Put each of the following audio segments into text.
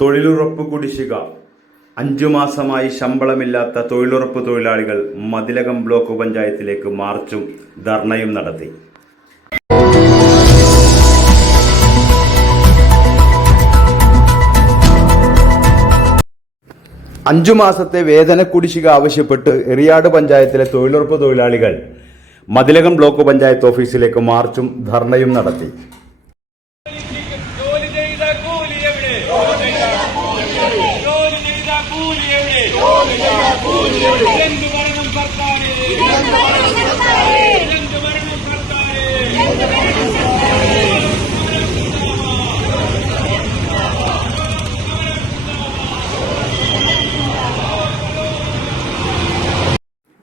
തൊഴിലുറപ്പ് കുടിശ്ശിക. അഞ്ചു മാസമായി ശമ്പളമില്ലാത്ത തൊഴിലുറപ്പ് തൊഴിലാളികൾ മതിലകം ബ്ലോക്ക് പഞ്ചായത്തിലേക്ക് മാർച്ചും ധർണയും നടത്തി. അഞ്ചു മാസത്തെ വേതന കുടിശ്ശിക ആവശ്യപ്പെട്ട് എറിയാട് പഞ്ചായത്തിലെ തൊഴിലുറപ്പ് തൊഴിലാളികൾ മതിലകം ബ്ലോക്ക് പഞ്ചായത്ത് ഓഫീസിലേക്ക് മാർച്ചും ധർണയും നടത്തി ജോലി ചെയ്ത കൂലി എവിടെ എന്ത് പറയണം സർക്കാര് എന്ത് പറയണം സർക്കാര്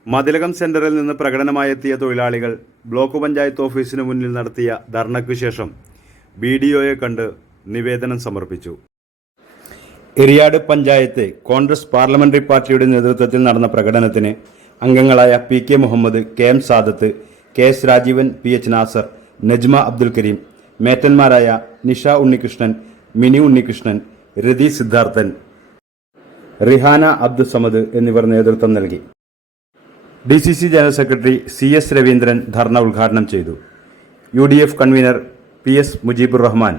മതിലകം സെന്ററിൽ നിന്ന് പ്രകടനമായെത്തിയ തൊഴിലാളികൾ ബ്ലോക്ക് പഞ്ചായത്ത് ഓഫീസിന് മുന്നിൽ നടത്തിയ ധർണയ്ക്കു ശേഷം ബി ഡി ഒയെ കണ്ട് നിവേദനം സമർപ്പിച്ചു. എറിയാട് പഞ്ചായത്ത് കോൺഗ്രസ് പാർലമെന്ററി പാർട്ടിയുടെ നേതൃത്വത്തിൽ നടന്ന പ്രകടനത്തിന് അംഗങ്ങളായ P K Muhammad K M Sadath K S Rajeevan P H Nasar Najma Abdul Kareem മേറ്റന്മാരായ Nisha Unnikrishnan Mini Unnikrishnan Rathi Siddharthan Rihana Abdul Samad എന്നിവർ നേതൃത്വം നൽകി. D C C general secretary C S Raveendran dharna ഉദ്ഘാടനം ചെയ്തു. U D F convener P S Mujeebur Rahman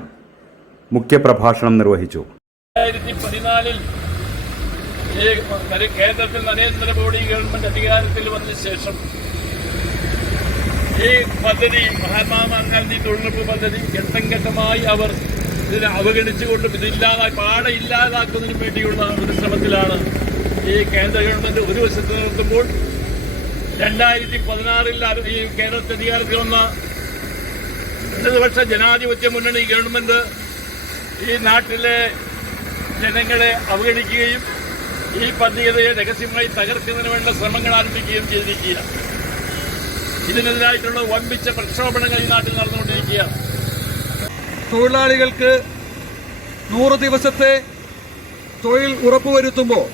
മുഖ്യപ്രഭാഷണം നിർവഹിച്ചു. രണ്ടായിരത്തി പതിനാലിൽ കേന്ദ്രത്തിൽ നരേന്ദ്രമോദി ഗവൺമെന്റ് അധികാരത്തിൽ വന്ന ശേഷം ഈ പദ്ധതി മഹാത്മാഗാന്ധി തൊഴിലുറപ്പ് പദ്ധതി ഘട്ടം ഘട്ടമായി അവർ ഇതിനെ അവഗണിച്ചുകൊണ്ടും ഇതില്ലാതായി പാടെ ഇല്ലാതാക്കുന്നതിന് വേണ്ടിയുള്ള ഒരു ശ്രമത്തിലാണ് ഈ കേന്ദ്ര ഗവൺമെന്റ് ഒരു വശത്ത് നിർത്തുമ്പോൾ രണ്ടായിരത്തി പതിനാറിൽ ഈ കേരളത്തിൽ അധികാരത്തിൽ വന്ന ഇടതുപക്ഷ ജനാധിപത്യ മുന്നണി ഗവൺമെന്റ് ഈ നാട്ടിലെ ജനങ്ങളെ അവഗണിക്കുകയും ഈ പദ്ധതിയെ രഹസ്യമായി തകർക്കുന്നതിന് വേണ്ട ശ്രമങ്ങൾ ആരംഭിക്കുകയും ചെയ്തിരിക്കുക ഇതിനെതിരായിട്ടുള്ള വമ്പിച്ച പ്രക്ഷോഭണങ്ങൾ ഈ നാട്ടിൽ നടന്നുകൊണ്ടിരിക്കുകയാണ്. തൊഴിലാളികൾക്ക് നൂറ് ദിവസത്തെ തൊഴിൽ ഉറപ്പുവരുത്തുമ്പോൾ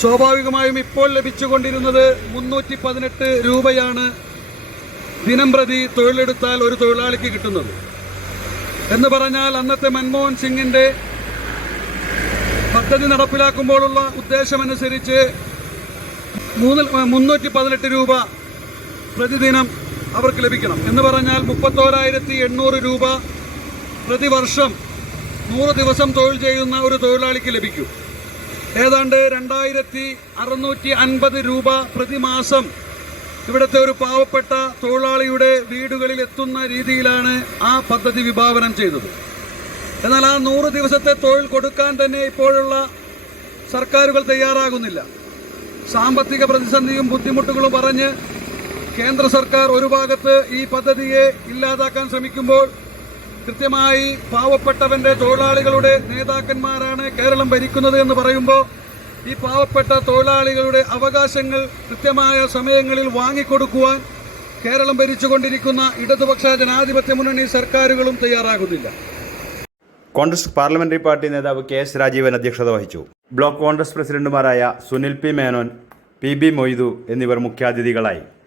സ്വാഭാവികമായും ഇപ്പോൾ ലഭിച്ചുകൊണ്ടിരുന്നത് മുന്നൂറ്റി പതിനെട്ട് രൂപയാണ് ദിനം പ്രതി തൊഴിലെടുത്താൽ ഒരു തൊഴിലാളിക്ക് കിട്ടുന്നത്. എന്ന് പറഞ്ഞാൽ അന്നത്തെ മൻമോഹൻ സിംഗിന്റെ പദ്ധതി നടപ്പിലാക്കുമ്പോഴുള്ള ഉദ്ദേശമനുസരിച്ച് മൂന്ന് മുന്നൂറ്റി പതിനെട്ട് രൂപ പ്രതിദിനം അവർക്ക് ലഭിക്കണം. എന്ന് പറഞ്ഞാൽ മുപ്പത്തോരായിരത്തി എണ്ണൂറ് രൂപ പ്രതിവർഷം നൂറ് ദിവസം തൊഴിൽ ചെയ്യുന്ന ഒരു തൊഴിലാളിക്ക് ലഭിക്കും. ഏതാണ്ട് രണ്ടായിരത്തി അറുന്നൂറ്റി അൻപത് രൂപ പ്രതിമാസം ഇവിടുത്തെ ഒരു പാവപ്പെട്ട തൊഴിലാളിയുടെ വീടുകളിൽ എത്തുന്ന രീതിയിലാണ് ആ പദ്ധതി വിഭാവനം ചെയ്തത്. എന്നാൽ ആ നൂറ് ദിവസത്തെ തൊഴിൽ കൊടുക്കാൻ തന്നെ ഇപ്പോഴുള്ള സർക്കാരുകൾ തയ്യാറാകുന്നില്ല. സാമ്പത്തിക പ്രതിസന്ധിയും ബുദ്ധിമുട്ടുകളും പറഞ്ഞ് കേന്ദ്ര സർക്കാർ ഒരു ഭാഗത്ത് ഈ പദ്ധതിയെ ഇല്ലാതാക്കാൻ ശ്രമിക്കുമ്പോൾ കൃത്യമായി പാവപ്പെട്ടവന്റെ തൊഴിലാളികളുടെ നേതാക്കന്മാരാണ് കേരളം ഭരിക്കുന്നത് എന്ന് പറയുമ്പോൾ ഈ പാവപ്പെട്ട തൊഴിലാളികളുടെ അവകാശങ്ങൾ കൃത്യമായ സമയങ്ങളിൽ വാങ്ങിക്കൊടുക്കുവാൻ കേരളം ഭരിച്ചുകൊണ്ടിരിക്കുന്ന ഇടതുപക്ഷ ജനാധിപത്യ മുന്നണി സർക്കാരുകളും തയ്യാറാകുന്നില്ല. കോൺഗ്രസ് പാർലമെന്ററി പാർട്ടി നേതാവ് കെ എസ് രാജീവൻ അധ്യക്ഷത വഹിച്ചു. ബ്ലോക്ക് കോൺഗ്രസ് പ്രസിഡന്റുമാരായ Sunil P Menon P B Moidu എന്നിവർ മുഖ്യാതിഥികളായി.